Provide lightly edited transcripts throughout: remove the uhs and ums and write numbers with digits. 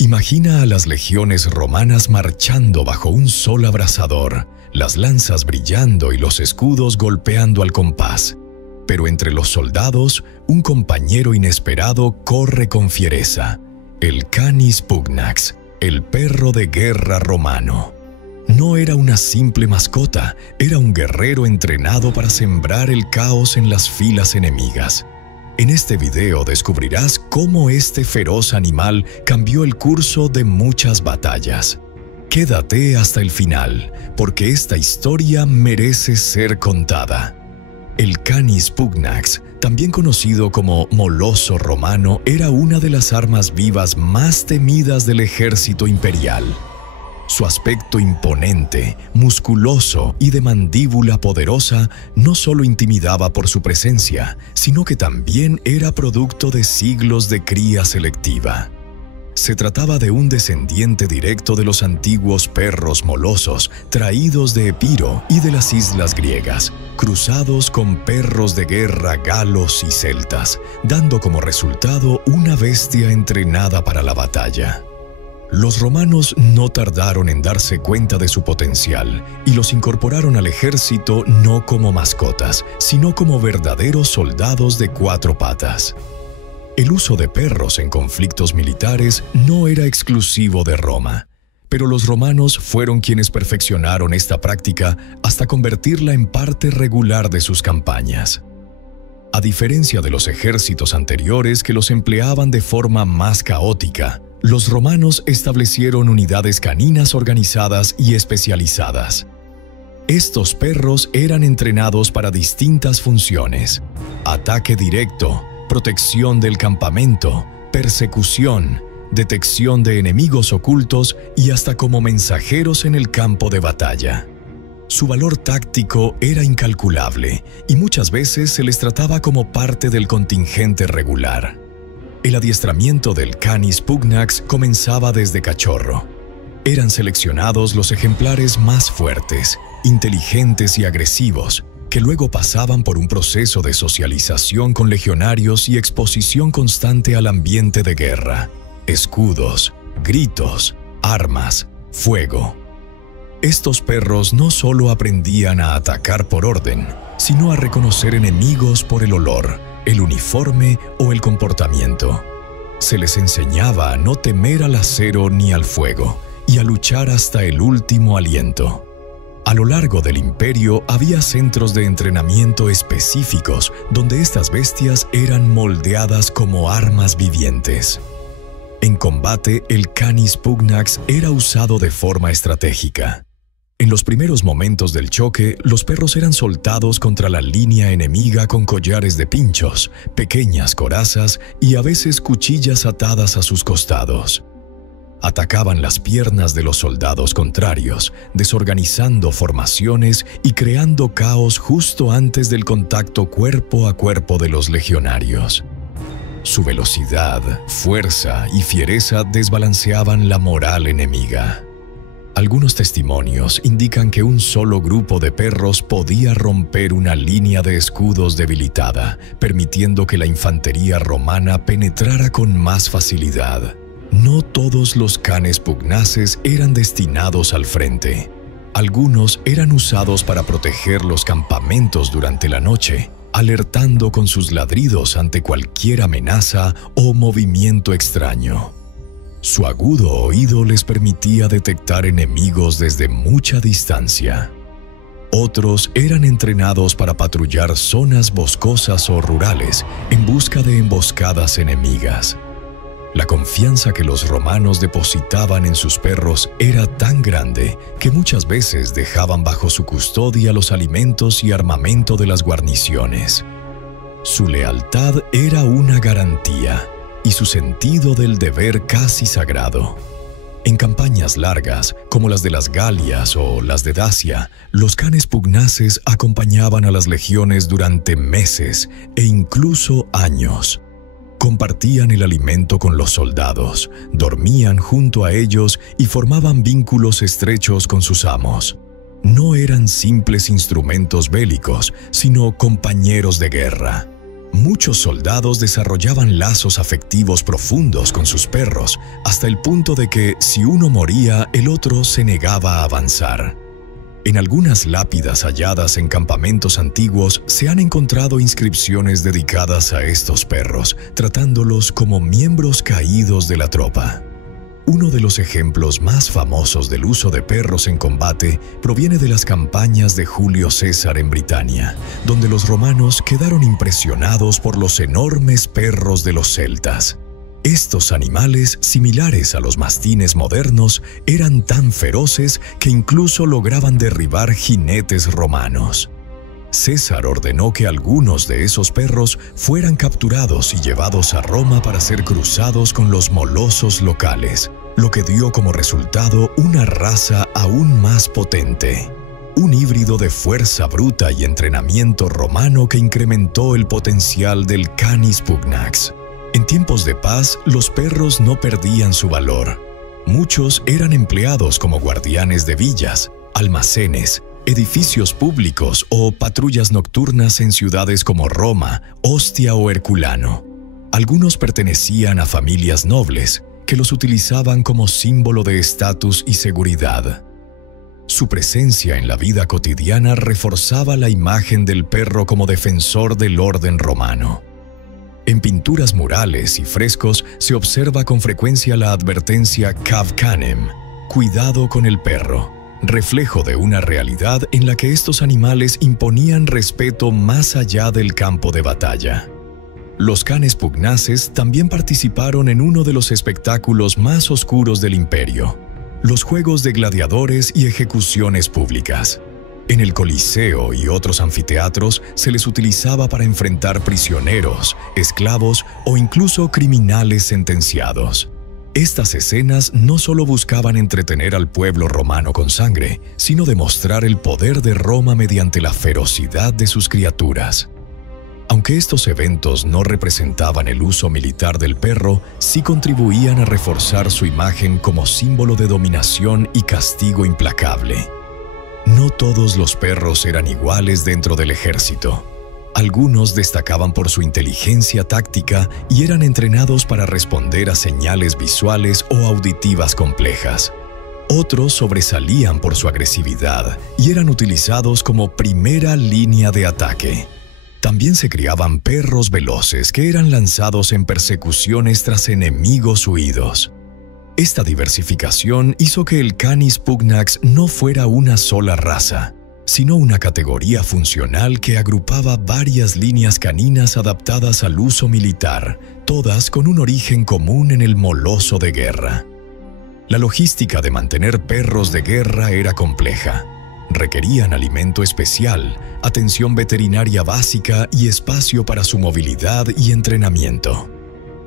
Imagina a las legiones romanas marchando bajo un sol abrasador, las lanzas brillando y los escudos golpeando al compás. Pero entre los soldados, un compañero inesperado corre con fiereza: el Canis Pugnax, el perro de guerra romano. No era una simple mascota, era un guerrero entrenado para sembrar el caos en las filas enemigas. En este video descubrirás cómo este feroz animal cambió el curso de muchas batallas. Quédate hasta el final, porque esta historia merece ser contada. El Canis Pugnax, también conocido como moloso romano, era una de las armas vivas más temidas del ejército imperial. Su aspecto imponente, musculoso y de mandíbula poderosa no solo intimidaba por su presencia, sino que también era producto de siglos de cría selectiva. Se trataba de un descendiente directo de los antiguos perros molosos, traídos de Epiro y de las islas griegas, cruzados con perros de guerra galos y celtas, dando como resultado una bestia entrenada para la batalla. Los romanos no tardaron en darse cuenta de su potencial y los incorporaron al ejército no como mascotas, sino como verdaderos soldados de cuatro patas. El uso de perros en conflictos militares no era exclusivo de Roma, pero los romanos fueron quienes perfeccionaron esta práctica hasta convertirla en parte regular de sus campañas. A diferencia de los ejércitos anteriores que los empleaban de forma más caótica, los romanos establecieron unidades caninas organizadas y especializadas. Estos perros eran entrenados para distintas funciones: ataque directo, protección del campamento, persecución, detección de enemigos ocultos y hasta como mensajeros en el campo de batalla. Su valor táctico era incalculable y muchas veces se les trataba como parte del contingente regular. El adiestramiento del Canis Pugnax comenzaba desde cachorro. Eran seleccionados los ejemplares más fuertes, inteligentes y agresivos, que luego pasaban por un proceso de socialización con legionarios y exposición constante al ambiente de guerra: escudos, gritos, armas, fuego. Estos perros no solo aprendían a atacar por orden, sino a reconocer enemigos por el olor, el uniforme o el comportamiento. Se les enseñaba a no temer al acero ni al fuego y a luchar hasta el último aliento. A lo largo del imperio había centros de entrenamiento específicos donde estas bestias eran moldeadas como armas vivientes. En combate, el Canis Pugnax era usado de forma estratégica. En los primeros momentos del choque, los perros eran soltados contra la línea enemiga con collares de pinchos, pequeñas corazas y a veces cuchillas atadas a sus costados. Atacaban las piernas de los soldados contrarios, desorganizando formaciones y creando caos justo antes del contacto cuerpo a cuerpo de los legionarios. Su velocidad, fuerza y fiereza desbalanceaban la moral enemiga. Algunos testimonios indican que un solo grupo de perros podía romper una línea de escudos debilitada, permitiendo que la infantería romana penetrara con más facilidad. No todos los canes pugnaces eran destinados al frente. Algunos eran usados para proteger los campamentos durante la noche, alertando con sus ladridos ante cualquier amenaza o movimiento extraño. Su agudo oído les permitía detectar enemigos desde mucha distancia. Otros eran entrenados para patrullar zonas boscosas o rurales en busca de emboscadas enemigas. La confianza que los romanos depositaban en sus perros era tan grande que muchas veces dejaban bajo su custodia los alimentos y armamento de las guarniciones. Su lealtad era una garantía y su sentido del deber casi sagrado. En campañas largas, como las de las Galias o las de Dacia, los canes pugnaces acompañaban a las legiones durante meses e incluso años. Compartían el alimento con los soldados, dormían junto a ellos y formaban vínculos estrechos con sus amos. No eran simples instrumentos bélicos, sino compañeros de guerra. Muchos soldados desarrollaban lazos afectivos profundos con sus perros, hasta el punto de que, si uno moría, el otro se negaba a avanzar. En algunas lápidas halladas en campamentos antiguos se han encontrado inscripciones dedicadas a estos perros, tratándolos como miembros caídos de la tropa. Uno de los ejemplos más famosos del uso de perros en combate proviene de las campañas de Julio César en Britania, donde los romanos quedaron impresionados por los enormes perros de los celtas. Estos animales, similares a los mastines modernos, eran tan feroces que incluso lograban derribar jinetes romanos. César ordenó que algunos de esos perros fueran capturados y llevados a Roma para ser cruzados con los molosos locales, lo que dio como resultado una raza aún más potente. Un híbrido de fuerza bruta y entrenamiento romano que incrementó el potencial del Canis pugnax. En tiempos de paz, los perros no perdían su valor. Muchos eran empleados como guardianes de villas, almacenes, edificios públicos o patrullas nocturnas en ciudades como Roma, Ostia o Herculano. Algunos pertenecían a familias nobles, que los utilizaban como símbolo de estatus y seguridad. Su presencia en la vida cotidiana reforzaba la imagen del perro como defensor del orden romano. En pinturas murales y frescos se observa con frecuencia la advertencia Cav Canem, cuidado con el perro, reflejo de una realidad en la que estos animales imponían respeto más allá del campo de batalla. Los canes pugnaces también participaron en uno de los espectáculos más oscuros del imperio, los juegos de gladiadores y ejecuciones públicas. En el Coliseo y otros anfiteatros se les utilizaba para enfrentar prisioneros, esclavos o incluso criminales sentenciados. Estas escenas no solo buscaban entretener al pueblo romano con sangre, sino demostrar el poder de Roma mediante la ferocidad de sus criaturas. Aunque estos eventos no representaban el uso militar del perro, sí contribuían a reforzar su imagen como símbolo de dominación y castigo implacable. No todos los perros eran iguales dentro del ejército. Algunos destacaban por su inteligencia táctica y eran entrenados para responder a señales visuales o auditivas complejas. Otros sobresalían por su agresividad y eran utilizados como primera línea de ataque. También se criaban perros veloces que eran lanzados en persecuciones tras enemigos huidos. Esta diversificación hizo que el Canis pugnax no fuera una sola raza, sino una categoría funcional que agrupaba varias líneas caninas adaptadas al uso militar, todas con un origen común en el moloso de guerra. La logística de mantener perros de guerra era compleja. Requerían alimento especial, atención veterinaria básica y espacio para su movilidad y entrenamiento.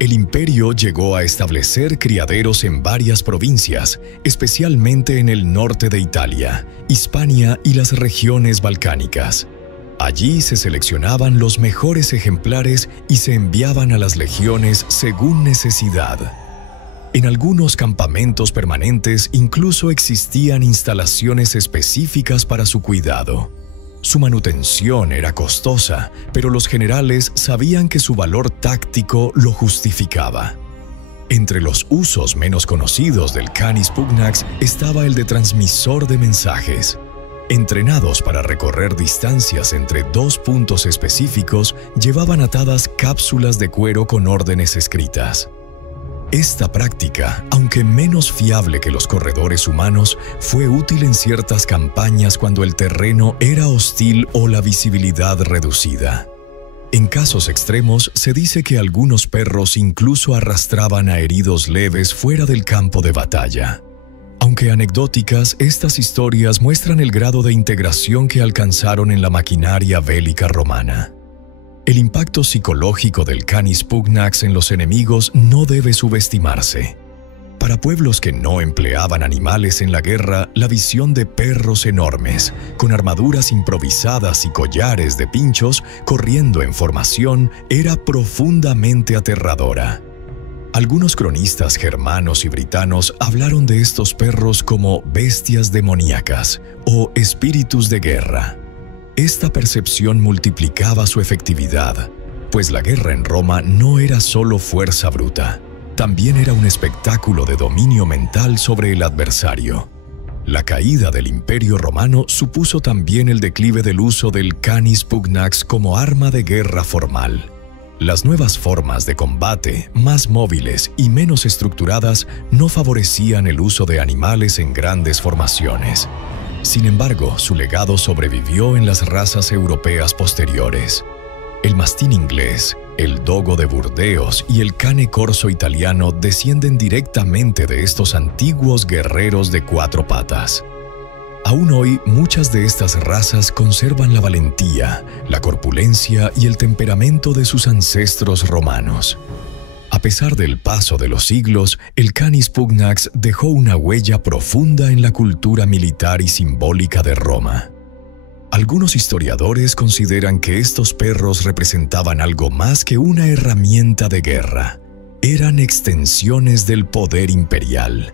El imperio llegó a establecer criaderos en varias provincias, especialmente en el norte de Italia, Hispania y las regiones balcánicas. Allí se seleccionaban los mejores ejemplares y se enviaban a las legiones según necesidad. En algunos campamentos permanentes incluso existían instalaciones específicas para su cuidado. Su manutención era costosa, pero los generales sabían que su valor táctico lo justificaba. Entre los usos menos conocidos del Canis pugnax estaba el de transmisor de mensajes. Entrenados para recorrer distancias entre dos puntos específicos, llevaban atadas cápsulas de cuero con órdenes escritas. Esta práctica, aunque menos fiable que los corredores humanos, fue útil en ciertas campañas cuando el terreno era hostil o la visibilidad reducida. En casos extremos, se dice que algunos perros incluso arrastraban a heridos leves fuera del campo de batalla. Aunque anecdóticas, estas historias muestran el grado de integración que alcanzaron en la maquinaria bélica romana. El impacto psicológico del Canis pugnax en los enemigos no debe subestimarse. Para pueblos que no empleaban animales en la guerra, la visión de perros enormes, con armaduras improvisadas y collares de pinchos corriendo en formación, era profundamente aterradora. Algunos cronistas germanos y britanos hablaron de estos perros como bestias demoníacas o espíritus de guerra. Esta percepción multiplicaba su efectividad. pues la guerra en Roma no era solo fuerza bruta, también era un espectáculo de dominio mental sobre el adversario. La caída del Imperio Romano supuso también el declive del uso del canis pugnax como arma de guerra formal. Las nuevas formas de combate, más móviles y menos estructuradas, no favorecían el uso de animales en grandes formaciones. Sin embargo, su legado sobrevivió en las razas europeas posteriores. El mastín inglés, el dogo de Burdeos y el cane corso italiano descienden directamente de estos antiguos guerreros de cuatro patas. Aún hoy, muchas de estas razas conservan la valentía, la corpulencia y el temperamento de sus ancestros romanos. A pesar del paso de los siglos, el canis pugnax dejó una huella profunda en la cultura militar y simbólica de Roma. Algunos historiadores consideran que estos perros representaban algo más que una herramienta de guerra. Eran extensiones del poder imperial.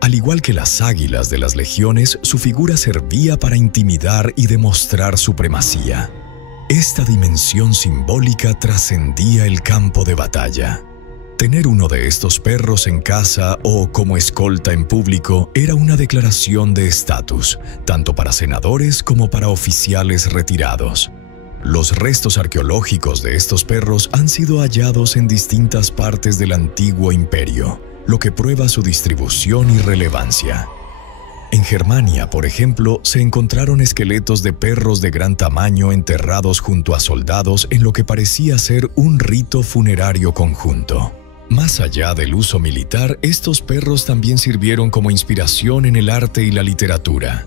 Al igual que las águilas de las legiones, su figura servía para intimidar y demostrar supremacía. Esta dimensión simbólica trascendía el campo de batalla. Tener uno de estos perros en casa o como escolta en público era una declaración de estatus, tanto para senadores como para oficiales retirados. Los restos arqueológicos de estos perros han sido hallados en distintas partes del antiguo imperio, lo que prueba su distribución y relevancia. En Germania, por ejemplo, se encontraron esqueletos de perros de gran tamaño enterrados junto a soldados en lo que parecía ser un rito funerario conjunto. Más allá del uso militar, estos perros también sirvieron como inspiración en el arte y la literatura.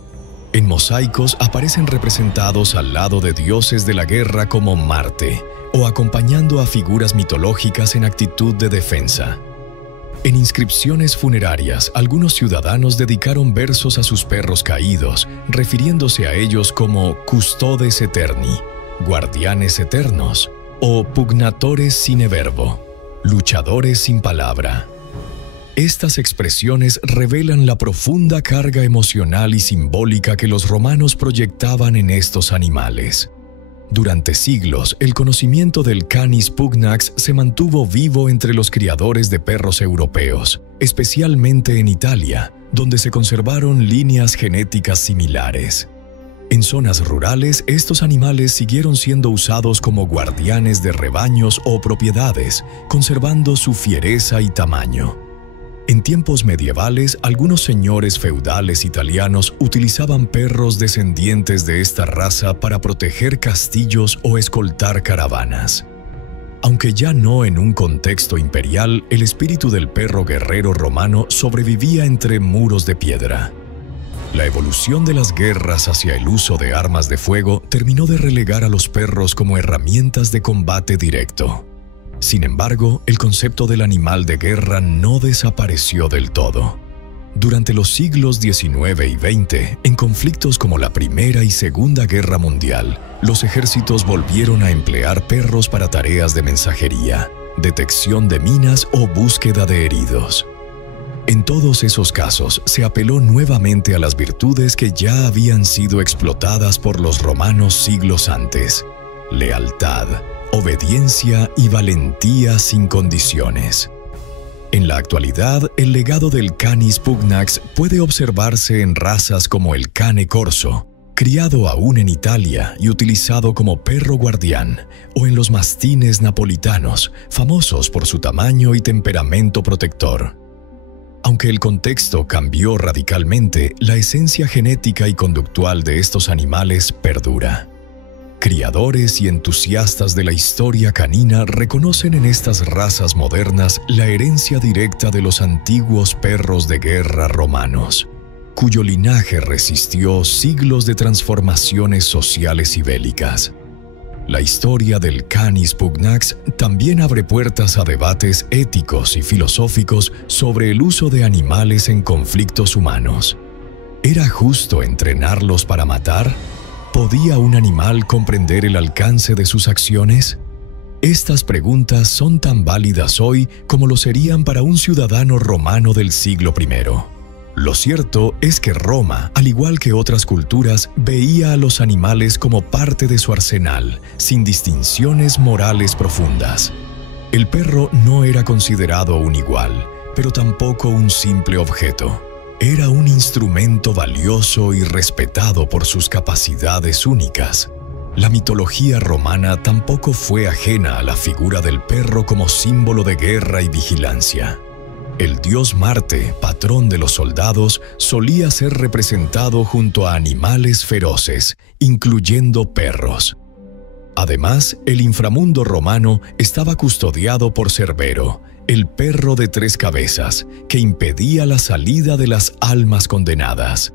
En mosaicos aparecen representados al lado de dioses de la guerra como Marte, o acompañando a figuras mitológicas en actitud de defensa. En inscripciones funerarias, algunos ciudadanos dedicaron versos a sus perros caídos, refiriéndose a ellos como custodes eterni, guardianes eternos, o pugnatores sine verbo, luchadores sin palabra. Estas expresiones revelan la profunda carga emocional y simbólica que los romanos proyectaban en estos animales. Durante siglos, el conocimiento del canis pugnax se mantuvo vivo entre los criadores de perros europeos, especialmente en Italia, donde se conservaron líneas genéticas similares. En zonas rurales, estos animales siguieron siendo usados como guardianes de rebaños o propiedades, conservando su fiereza y tamaño. En tiempos medievales, algunos señores feudales italianos utilizaban perros descendientes de esta raza para proteger castillos o escoltar caravanas. Aunque ya no en un contexto imperial, el espíritu del perro guerrero romano sobrevivía entre muros de piedra. La evolución de las guerras hacia el uso de armas de fuego terminó de relegar a los perros como herramientas de combate directo. Sin embargo, el concepto del animal de guerra no desapareció del todo. Durante los siglos XIX y XX, en conflictos como la Primera y Segunda Guerra Mundial, los ejércitos volvieron a emplear perros para tareas de mensajería, detección de minas o búsqueda de heridos. En todos esos casos, se apeló nuevamente a las virtudes que ya habían sido explotadas por los romanos siglos antes: lealtad, obediencia y valentía sin condiciones. En la actualidad, el legado del canis pugnax puede observarse en razas como el cane corso, criado aún en Italia y utilizado como perro guardián, o en los mastines napolitanos, famosos por su tamaño y temperamento protector. Aunque el contexto cambió radicalmente, la esencia genética y conductual de estos animales perdura. Criadores y entusiastas de la historia canina reconocen en estas razas modernas la herencia directa de los antiguos perros de guerra romanos, cuyo linaje resistió siglos de transformaciones sociales y bélicas. La historia del canis pugnax también abre puertas a debates éticos y filosóficos sobre el uso de animales en conflictos humanos. ¿Era justo entrenarlos para matar? ¿Podía un animal comprender el alcance de sus acciones? Estas preguntas son tan válidas hoy como lo serían para un ciudadano romano del siglo I. Lo cierto es que Roma, al igual que otras culturas, veía a los animales como parte de su arsenal, sin distinciones morales profundas. El perro no era considerado un igual, pero tampoco un simple objeto. Era un instrumento valioso y respetado por sus capacidades únicas. La mitología romana tampoco fue ajena a la figura del perro como símbolo de guerra y vigilancia. El dios Marte, patrón de los soldados, solía ser representado junto a animales feroces, incluyendo perros. Además, el inframundo romano estaba custodiado por Cerbero, el perro de 3 cabezas, que impedía la salida de las almas condenadas.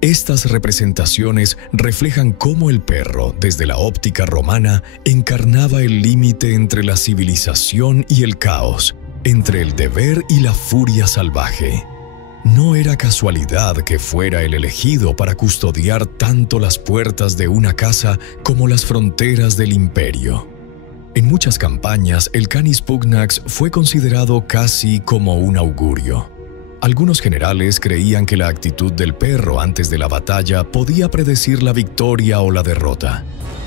Estas representaciones reflejan cómo el perro, desde la óptica romana, encarnaba el límite entre la civilización y el caos, entre el deber y la furia salvaje. No era casualidad que fuera el elegido para custodiar tanto las puertas de una casa como las fronteras del imperio. En muchas campañas, el Canis Pugnax fue considerado casi como un augurio. Algunos generales creían que la actitud del perro antes de la batalla podía predecir la victoria o la derrota.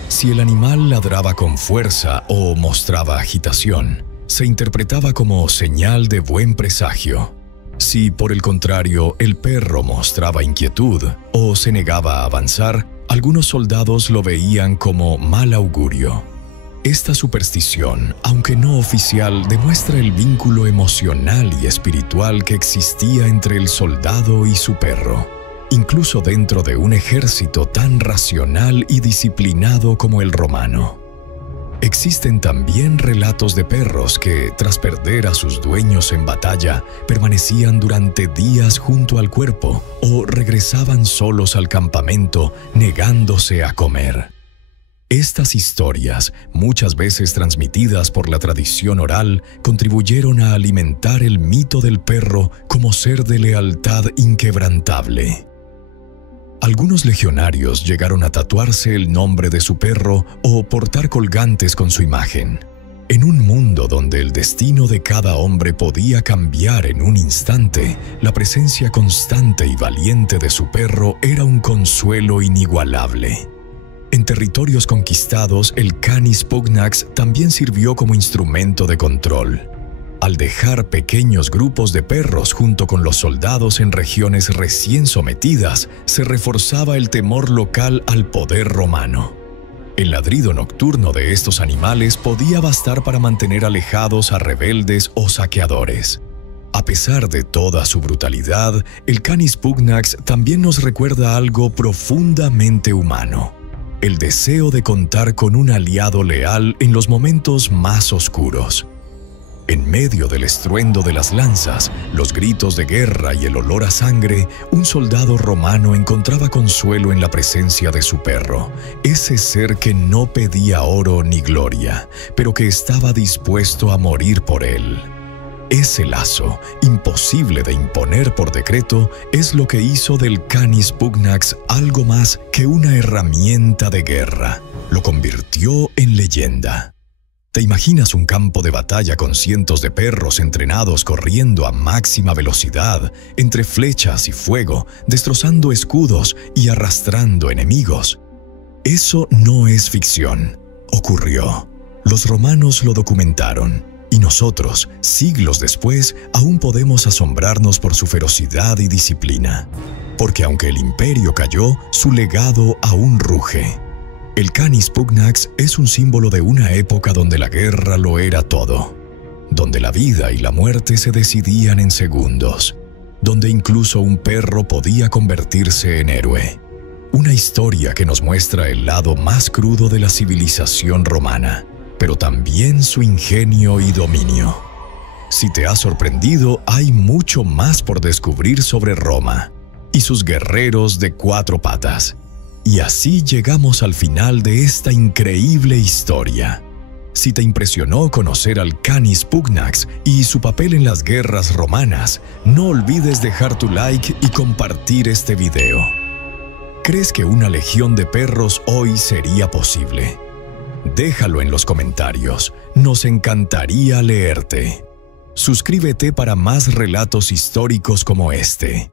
Si el animal ladraba con fuerza o mostraba agitación, se interpretaba como señal de buen presagio. Si, por el contrario, el perro mostraba inquietud o se negaba a avanzar, algunos soldados lo veían como mal augurio. Esta superstición, aunque no oficial, demuestra el vínculo emocional y espiritual que existía entre el soldado y su perro, incluso dentro de un ejército tan racional y disciplinado como el romano. Existen también relatos de perros que, tras perder a sus dueños en batalla, permanecían durante días junto al cuerpo o regresaban solos al campamento, negándose a comer. Estas historias, muchas veces transmitidas por la tradición oral, contribuyeron a alimentar el mito del perro como ser de lealtad inquebrantable. Algunos legionarios llegaron a tatuarse el nombre de su perro o portar colgantes con su imagen. En un mundo donde el destino de cada hombre podía cambiar en un instante, la presencia constante y valiente de su perro era un consuelo inigualable. En territorios conquistados, el Canis Pugnax también sirvió como instrumento de control. Al dejar pequeños grupos de perros junto con los soldados en regiones recién sometidas, se reforzaba el temor local al poder romano. El ladrido nocturno de estos animales podía bastar para mantener alejados a rebeldes o saqueadores. A pesar de toda su brutalidad, el Canis Pugnax también nos recuerda algo profundamente humano: el deseo de contar con un aliado leal en los momentos más oscuros. En medio del estruendo de las lanzas, los gritos de guerra y el olor a sangre, un soldado romano encontraba consuelo en la presencia de su perro, ese ser que no pedía oro ni gloria, pero que estaba dispuesto a morir por él. Ese lazo, imposible de imponer por decreto, es lo que hizo del Canis Pugnax algo más que una herramienta de guerra. Lo convirtió en leyenda. ¿Te imaginas un campo de batalla con cientos de perros entrenados corriendo a máxima velocidad, entre flechas y fuego, destrozando escudos y arrastrando enemigos? Eso no es ficción. Ocurrió. Los romanos lo documentaron. Y nosotros, siglos después, aún podemos asombrarnos por su ferocidad y disciplina. Porque aunque el imperio cayó, su legado aún ruge. El Canis Pugnax es un símbolo de una época donde la guerra lo era todo, donde la vida y la muerte se decidían en segundos, donde incluso un perro podía convertirse en héroe. Una historia que nos muestra el lado más crudo de la civilización romana, pero también su ingenio y dominio. Si te ha sorprendido, hay mucho más por descubrir sobre Roma y sus guerreros de 4 patas. Y así llegamos al final de esta increíble historia. Si te impresionó conocer al Canis Pugnax y su papel en las guerras romanas, no olvides dejar tu like y compartir este video. ¿Crees que una legión de perros hoy sería posible? Déjalo en los comentarios, nos encantaría leerte. Suscríbete para más relatos históricos como este.